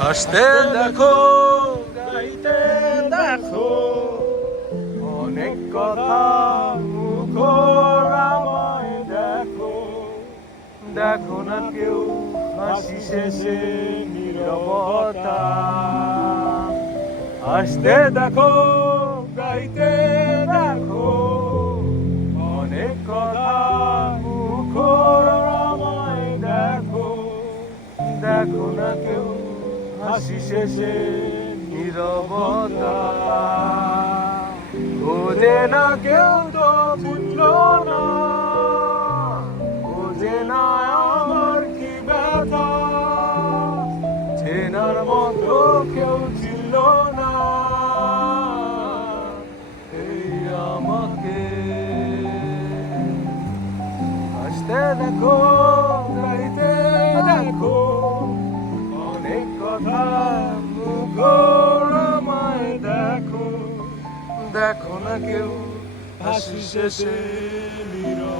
হাসতে দেখো, গাইতে দেখো, অনেক কথা মুখর আমায় দেখো। দেখো না কেউ হাসি শেষে নীরবতা। হাসতে দেখো, গাইতে দেখো, অনেক কথা মুখর আমায় দেখো। দেখো না কেউ হাসি শেষে নীরবতা। বোঝে না কেউ তো বুঝল না, বোঝে না আমার কি ব্যথা। চেনার মতো কেউ ছিল না এই আমাকে। হাসতে দেখো, গাইতে দেখো, অনেক কথা মুখর আমায় দেখো। দেখো না কেউ হাসি শেষে নীরব।